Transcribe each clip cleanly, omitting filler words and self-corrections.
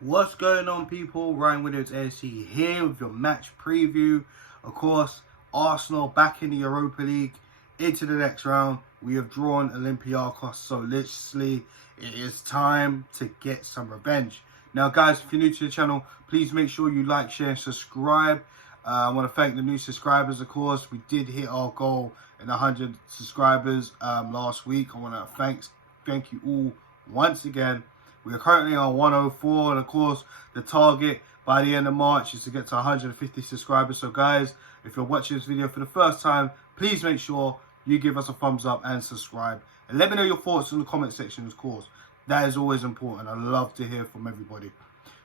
What's going on, people? Ryan Williams AC here with your match preview. Of course, Arsenal back in the Europa League into the next round. We have drawn Olympiacos, so literally it is time to get some revenge. Now, guys, if you're new to the channel, please make sure you like, share, and subscribe. I want to thank the new subscribers, of course. We did hit our goal in 100 subscribers last week. I want to thank you all once again. We are currently on 104, and of course, the target by the end of March is to get to 150 subscribers. So guys, if you're watching this video for the first time, please make sure you give us a thumbs up and subscribe. And let me know your thoughts in the comment section, of course. That is always important. I love to hear from everybody.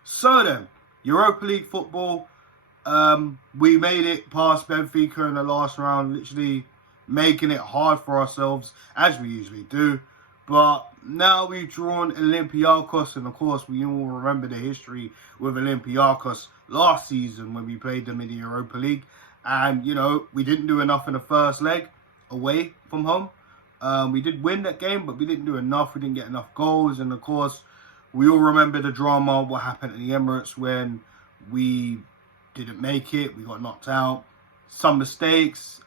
So then, Europa League football. We made it past Benfica in the last round, literally making it hard for ourselves, as we usually do. But now we've drawn Olympiacos, and of course we all remember the history with Olympiacos last season when we played them in the Europa League. And, you know, we didn't do enough in the first leg away from home. We did win that game, but we didn't do enough. We didn't get enough goals. And, of course, we all remember the drama, what happened at the Emirates when we didn't make it. We got knocked out. Some mistakes.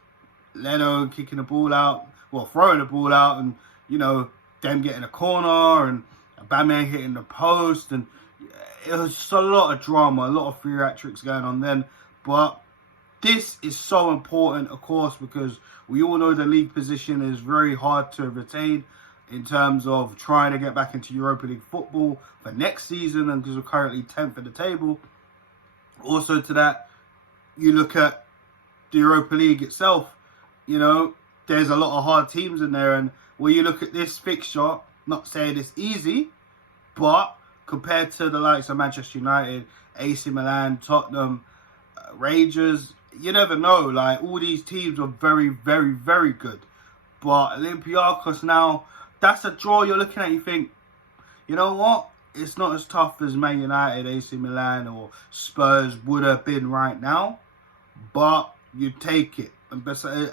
Leno kicking the ball out. Well, throwing the ball out and, you know, them getting a corner and Batman hitting the post, and it was just a lot of drama, a lot of theatrics going on then. But this is so important, of course, because we all know the league position is very hard to retain in terms of trying to get back into Europa League football for next season, and because we're currently 10th in the table. Also to that, you look at the Europa League itself, you know, there's a lot of hard teams in there, and when you look at this fixture, not saying it's easy, but compared to the likes of Manchester United, AC Milan, Tottenham, Rangers, you never know. Like, all these teams are very, very, very good. But Olympiacos now, that's a draw you're looking at. You think, you know what? It's not as tough as Man United, AC Milan, or Spurs would have been right now. But you take it. And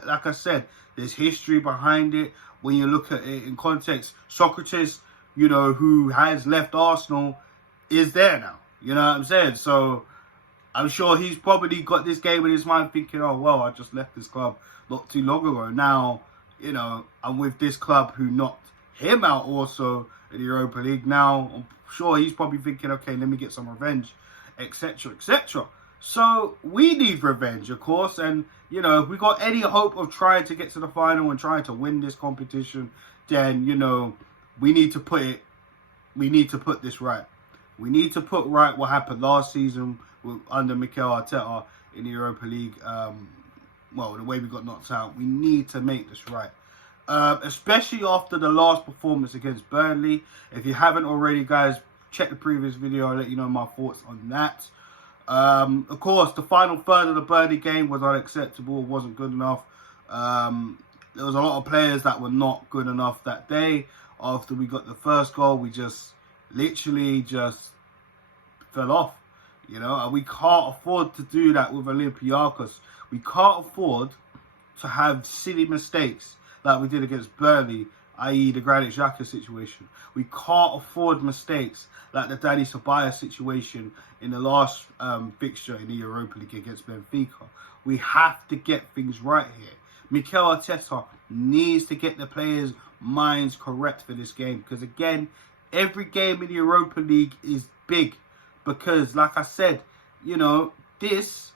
like I said, there's history behind it. When you look at it in context, Socrates, you know, who has left Arsenal, is there now. You know what I'm saying? So I'm sure he's probably got this game in his mind thinking, oh, well, I just left this club not too long ago. Now, you know, I'm with this club who knocked him out also in the Europa League. Now, I'm sure he's probably thinking, okay, let me get some revenge, etc., etc. So we need revenge, of course, and, you know, if we got any hope of trying to get to the final and trying to win this competition, then, you know, we need to put this right. We need to put right what happened last season under Mikel Arteta in the Europa League. Well, the way we got knocked out, we need to make this right. Especially after the last performance against Burnley. If you haven't already, guys, check the previous video. I'll let you know my thoughts on that. Of course, the final third of the Burnley game was unacceptable. It wasn't good enough. There was a lot of players that were not good enough that day. After we got the first goal, we just literally just fell off. You know, and we can't afford to do that with Olympiacos. We can't afford to have silly mistakes like we did against Burnley, i.e. the Granit Xhaka situation. We can't afford mistakes like the Dani Ceballos situation in the last fixture in the Europa League against Benfica. We have to get things right here. Mikel Arteta needs to get the players' minds correct for this game. Because again, every game in the Europa League is big. Because, like I said, you know, this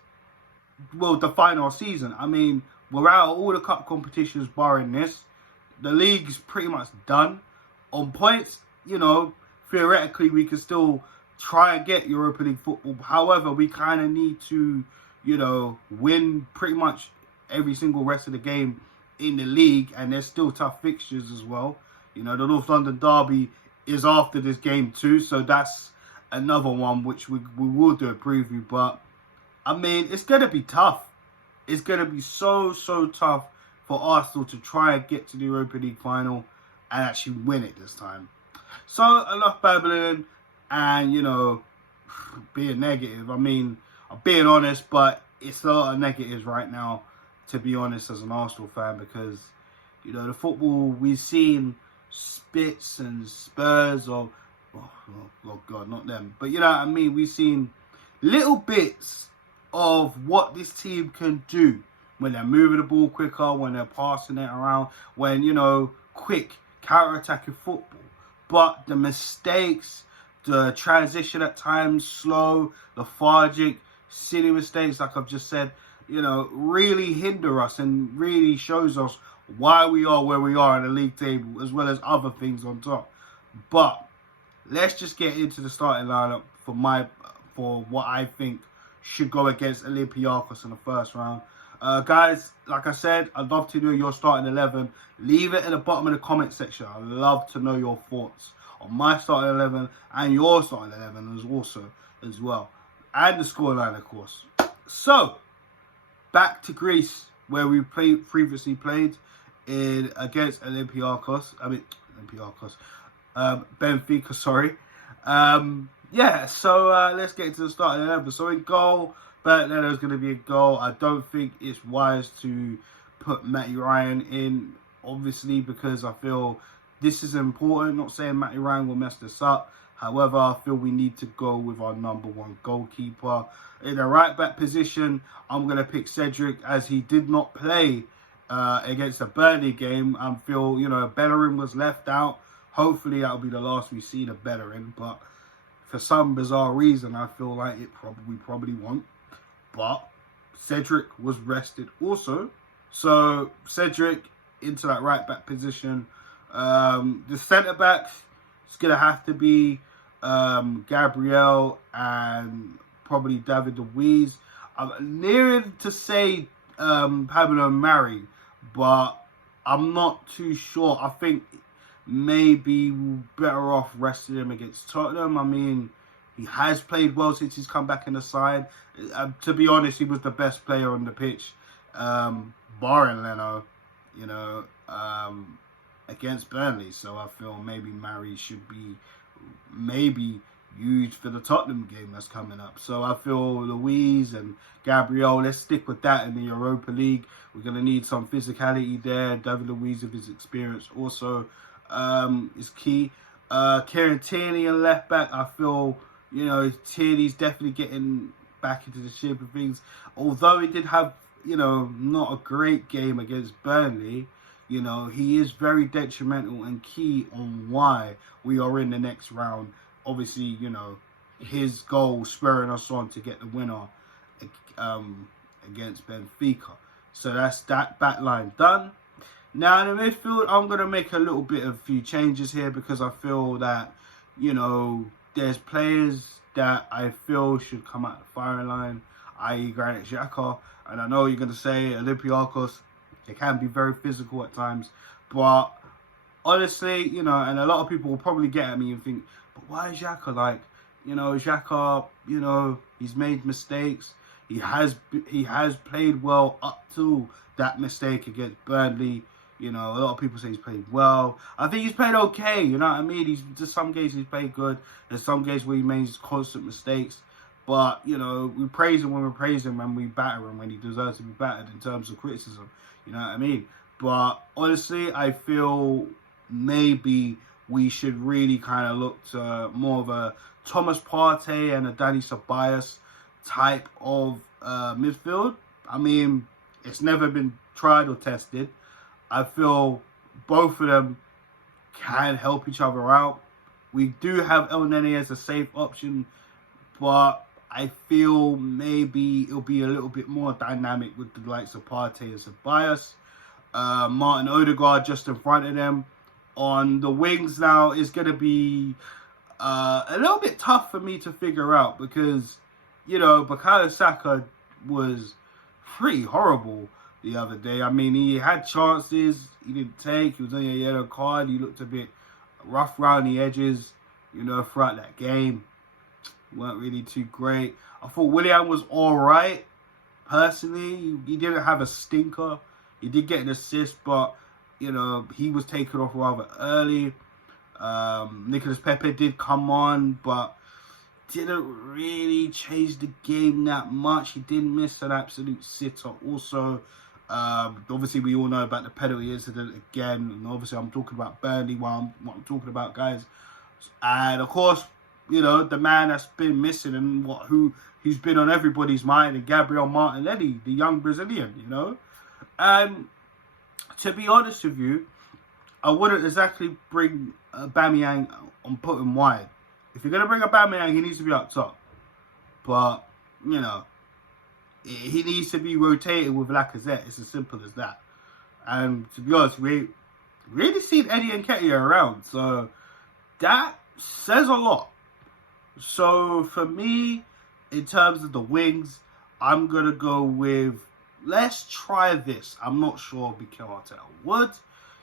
will define our season. I mean, we're out of all the cup competitions barring this. The league's pretty much done. On points, you know, theoretically, we can still try and get Europa League football. However, we kind of need to, you know, win pretty much every single rest of the game in the league. And there's still tough fixtures as well. You know, the North London derby is after this game too. So that's another one which we will do a preview. But, I mean, it's going to be tough. It's going to be so tough for Arsenal to try and get to the Europa League final and actually win it this time. So, enough babbling and, you know, being negative. I mean, I'm being honest, but it's a lot of negatives right now, to be honest, as an Arsenal fan, because, you know, the football we've seen spits and spurs of oh God, not them. But you know what I mean? We've seen little bits of what this team can do when they're moving the ball quicker, when they're passing it around, when, you know, quick counter-attacking football. But the mistakes, the transition at times, slow, lethargic, silly mistakes, like I've just said, you know, really hinder us and really shows us why we are where we are in the league table, as well as other things on top. But let's just get into the starting lineup for what I think should go against Olympiacos in the first round. Guys, like I said, I'd love to know your starting 11. Leave it in the bottom of the comment section. I'd love to know your thoughts on my starting 11 and your starting 11 as well. And the scoreline, of course. So, back to Greece, where we previously played against Olympiacos. Benfica, sorry. Let's get into the starting 11. So in goal, Bertolletto's going to be a goal. I don't think it's wise to put Matty Ryan in, obviously, because I feel this is important. Not saying Matty Ryan will mess this up. However, I feel we need to go with our number one goalkeeper. In the right back position, I'm going to pick Cedric, as he did not play against the Burnley game. I feel, you know, Bellerin was left out. Hopefully, that'll be the last we see of Bellerin. But for some bizarre reason, I feel like we probably won't. But Cedric was rested also. So Cedric into that right back position. The centre backs, it's going to have to be Gabriel and probably David Luiz. I'm nearing to say Pablo Mari, but I'm not too sure. I think maybe we're better off resting him against Tottenham. I mean, he has played well since he's come back in the side. To be honest, he was the best player on the pitch, barring Leno, you know, against Burnley. So I feel maybe Mari should be used for the Tottenham game that's coming up. So I feel Luiz and Gabriel, let's stick with that in the Europa League. We're going to need some physicality there. David Luiz, with his experience, also is key. Kieran Tierney and left back, I feel, you know, Tierney's definitely getting back into the shape of things. Although he did have, you know, not a great game against Burnley, you know, he is very detrimental and key on why we are in the next round. Obviously, you know, his goal spurring us on to get the winner against Benfica. So that's that back line done. Now in the midfield, I'm going to make a few changes here, because I feel that, you know, there's players that I feel should come out the firing line, i.e. Granit Xhaka. And I know you're going to say Olympiacos, they can be very physical at times. But honestly, you know, and a lot of people will probably get at me and think, but why is Xhaka? Like, you know, Xhaka, you know, he's made mistakes. He has played well up to that mistake against Burnley. You know, a lot of people say he's played well. I think he's played okay, you know what I mean? Just some games he's played good. There's some games where he makes constant mistakes. But, you know, we praise him when we praise him, and we batter him when he deserves to be battered in terms of criticism. You know what I mean? But honestly, I feel maybe we should really kind of look to more of a Thomas Partey and a Dani Ceballos type of midfield. I mean, it's never been tried or tested. I feel both of them can help each other out. We do have El Nene as a safe option, but I feel maybe it'll be a little bit more dynamic with the likes of Partey and Ceballos. Martin Odegaard just in front of them. On the wings now, it's going to be a little bit tough for me to figure out, because, you know, Bukayo Saka was pretty horrible the other day. I mean, he had chances, he didn't take, he was on a yellow card, he looked a bit rough around the edges, you know, throughout that game. Weren't really too great. I thought Willian was alright, personally. He didn't have a stinker. He did get an assist, but, you know, he was taken off rather early. Nicolas Pepe did come on, but didn't really change the game that much. He did miss an absolute sitter also. Obviously, we all know about the penalty incident again. And obviously, I'm talking about Burnley while I'm talking about, guys. And of course, you know, the man that's been missing and who's been on everybody's mind, and Gabriel Martinelli, the young Brazilian, you know. And to be honest with you, I wouldn't exactly bring Aubameyang and put him wide. If you're going to bring Aubameyang, he needs to be up top. But, you know, he needs to be rotated with Lacazette. It's as simple as that. And to be honest, we really seen Eddie Nketiah around. So that says a lot. So for me, in terms of the wings, I'm going to go with, let's try this. I'm not sure Mikel Arteta would.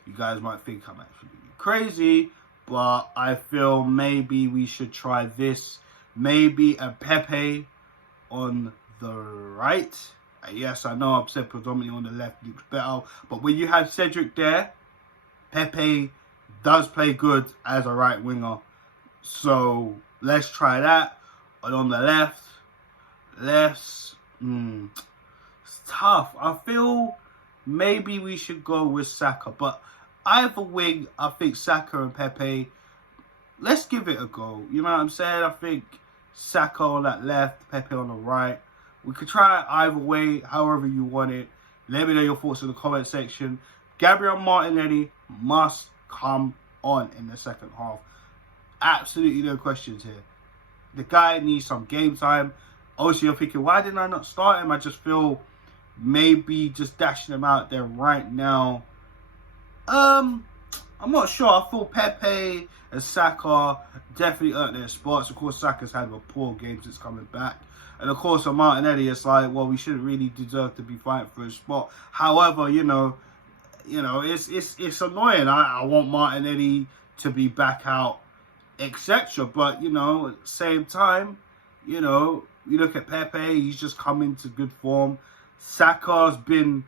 You guys might think I'm actually crazy, but I feel maybe we should try this. Maybe a Pepe on the right. Yes, I know I've said predominantly on the left looks better, but when you have Cedric there, Pepe does play good as a right winger. So let's try that. And on the left, it's tough. I feel maybe we should go with Saka, but either wing, I think Saka and Pepe, let's give it a go. You know what I'm saying? I think Saka on that left, Pepe on the right. We could try it either way, however you want it. Let me know your thoughts in the comment section. Gabriel Martinelli must come on in the second half. Absolutely no questions here. The guy needs some game time. Obviously, you're thinking, why didn't I not start him? I just feel maybe just dashing him out there right now. I'm not sure. I feel Pepe and Saka definitely earned their spots. Of course, Saka's had a poor game since coming back. And of course, on Martinelli, it's like, well, we shouldn't really deserve to be fighting for a spot. However, you know, it's annoying. I want Martinelli to be back out, etc. But, you know, at the same time, you know, you look at Pepe, he's just come into good form. Saka's been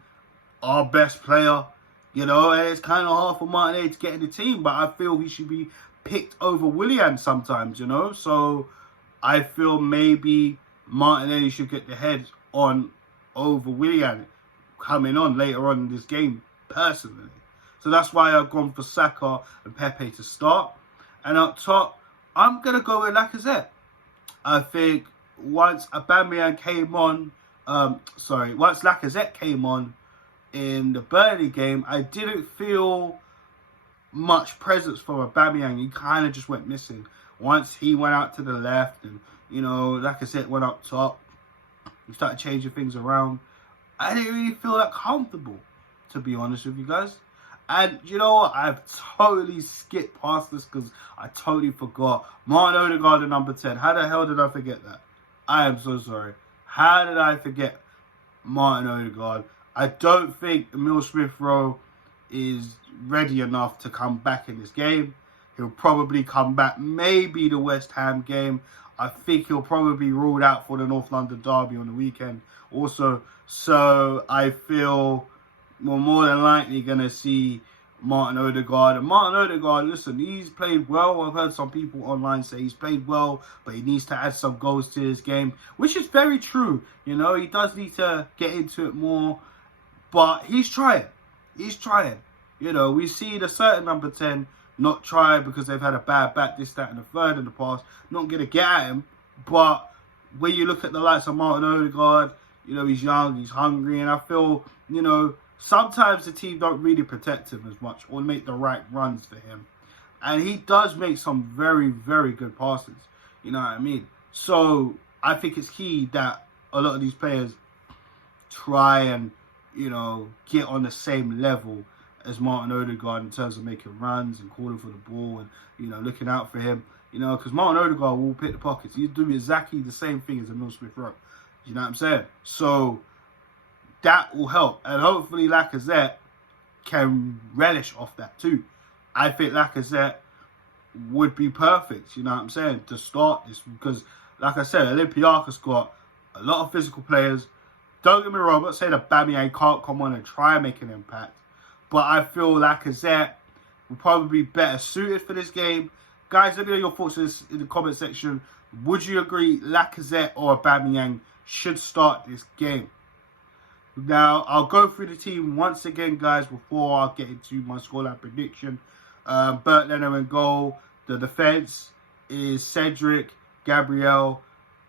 our best player, you know, and it's kind of hard for Martinelli to get in the team, but I feel he should be picked over Willian sometimes, you know. So I feel maybe Martinelli should get the head on over Willian coming on later on in this game, personally. So that's why I've gone for Saka and Pepe to start. And up top, I'm going to go with Lacazette. I think once Aubameyang came on, once Lacazette came on in the Burnley game, I didn't feel much presence from Aubameyang. He kind of just went missing. Once he went out to the left and, you know, Lacazette went up top, we started changing things around. I didn't really feel that comfortable, to be honest with you guys. And you know what? I've totally skipped past this because I totally forgot. Martin Odegaard at number 10. How the hell did I forget that? I am so sorry. How did I forget Martin Odegaard? I don't think Emile Smith-Rowe is ready enough to come back in this game. He'll probably come back maybe the West Ham game. I think he'll probably be ruled out for the North London derby on the weekend also. So I feel we're more than likely going to see Martin Odegaard. And Martin Odegaard, listen, he's played well. I've heard some people online say he's played well, but he needs to add some goals to his game, which is very true. You know, he does need to get into it more, but he's trying. He's trying. You know, we see the certain number 10 not try because they've had a bad back, this, that, and the third in the past. Not going to get at him, but when you look at the likes of Martin Odegaard, you know, he's young, he's hungry, and I feel, you know, sometimes the team don't really protect him as much or make the right runs for him. And he does make some very, very good passes. You know what I mean? So I think it's key that a lot of these players try and, you know, get on the same level as Martin Odegaard in terms of making runs and calling for the ball and, you know, looking out for him. You know, because Martin Odegaard will pick the pockets. He's doing exactly the same thing as Emile Smith-Rowe. You know what I'm saying? So that will help. And hopefully Lacazette can relish off that too. I think Lacazette would be perfect, you know what I'm saying, to start this. Because, like I said, Olympiacos got a lot of physical players. Don't get me wrong, I'm not saying that Aubameyang can't come on and try and make an impact. But I feel Lacazette will probably be better suited for this game. Guys, let me know your thoughts in the comment section. Would you agree Lacazette or Aubameyang should start this game? Now, I'll go through the team once again, guys, before I get into my scoreline prediction. Bert Leno in goal. The defense is Cedric, Gabriel,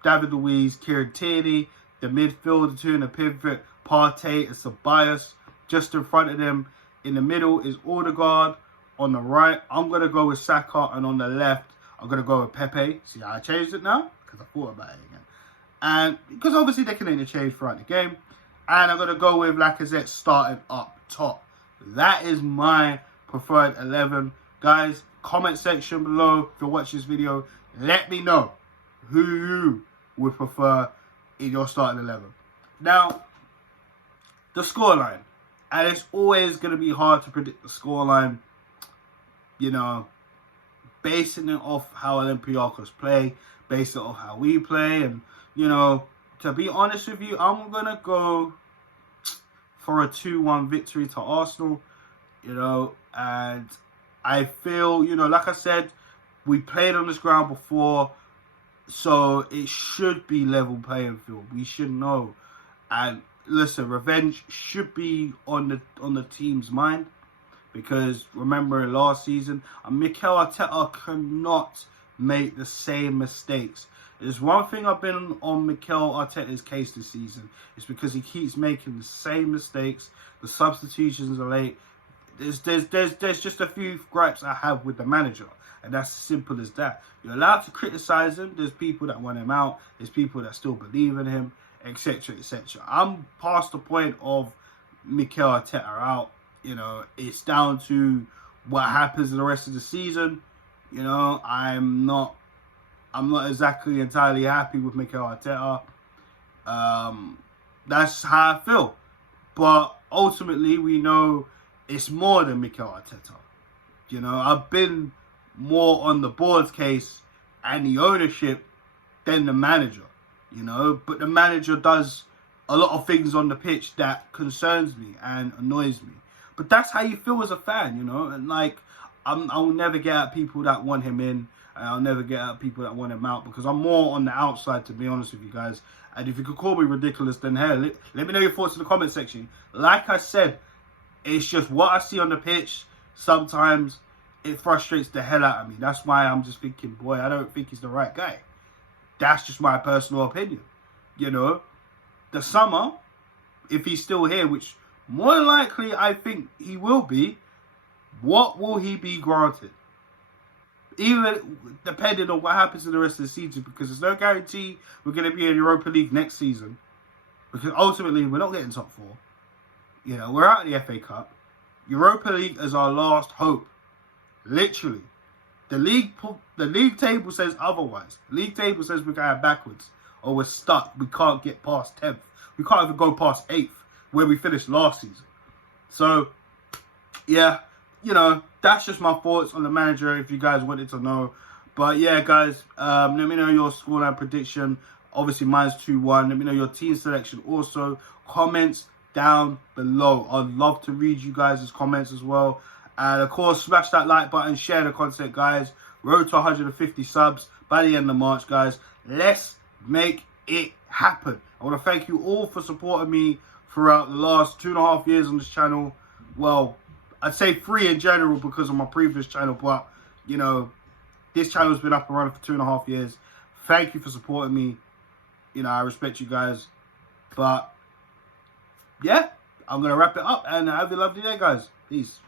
David Luiz, Kieran Tierney. The midfield, the two in the pivot, Partey and Ceballos. Just in front of them, in the middle is Odegaard. On the right, I'm going to go with Saka. And on the left, I'm going to go with Pepe. See how I changed it now? Because I thought about it again. And because obviously they can interchange throughout the game. And I'm going to go with Lacazette starting up top. That is my preferred 11. Guys, comment section below if you're watching this video. Let me know who you would prefer in your starting 11. Now, the scoreline. And it's always going to be hard to predict the scoreline, you know, basing it off how Olympiacos play, based it off how we play. And, you know, to be honest with you, I'm going to go for a 2-1 victory to Arsenal, you know. And I feel, you know, like I said, we played on this ground before, so it should be level playing field. We should know. And listen, revenge should be on the team's mind, because remember last season, Mikel Arteta cannot make the same mistakes. There's one thing I've been on Mikel Arteta's case this season. It's because he keeps making the same mistakes. The substitutions are late. There's just a few gripes I have with the manager. And that's as simple as that. You're allowed to criticize him. There's people that want him out. There's people that still believe in him, etc., etc. I'm past the point of Mikel Arteta out. You know, it's down to what happens in the rest of the season. You know, I'm not exactly entirely happy with Mikel Arteta. That's how I feel. But ultimately, we know it's more than Mikel Arteta. You know, I've been more on the board's case and the ownership than the manager, you know. But the manager does a lot of things on the pitch that concerns me and annoys me. But that's how you feel as a fan, you know. And like, I'll never get at people that want him in, and I'll never get at people that want him out, because I'm more on the outside, to be honest with you guys. And if you could call me ridiculous, then hey, let me know your thoughts in the comment section. Like I said, it's just what I see on the pitch. Sometimes it frustrates the hell out of me. That's why I'm just thinking, boy, I don't think he's the right guy. That's just my personal opinion. You know, the summer, if he's still here, which more than likely I think he will be, what will he be granted? Even depending on what happens in the rest of the season, because there's no guarantee we're going to be in Europa League next season. Because ultimately, we're not getting top 4. You know, we're out of the FA Cup. Europa League is our last hope. Literally. The league table says otherwise. The league table says we're going backwards. Or we're stuck. We can't get past 10th. We can't even go past 8th, where we finished last season. So, yeah, you know, that's just my thoughts on the manager, if you guys wanted to know. But yeah, guys, let me know your scoreline prediction. Obviously, mine's 2-1. Let me know your team selection also. Comments down below. I'd love to read you guys' comments as well. And of course, smash that like button, share the content, guys. Road to 150 subs by the end of March, guys. Let's make it happen. I want to thank you all for supporting me throughout the last 2.5 years on this channel. Well, I'd say 3 in general because of my previous channel, but, you know, this channel's been up and running for 2.5 years. Thank you for supporting me. You know, I respect you guys. But, yeah, I'm going to wrap it up, and have a lovely day, guys. Peace.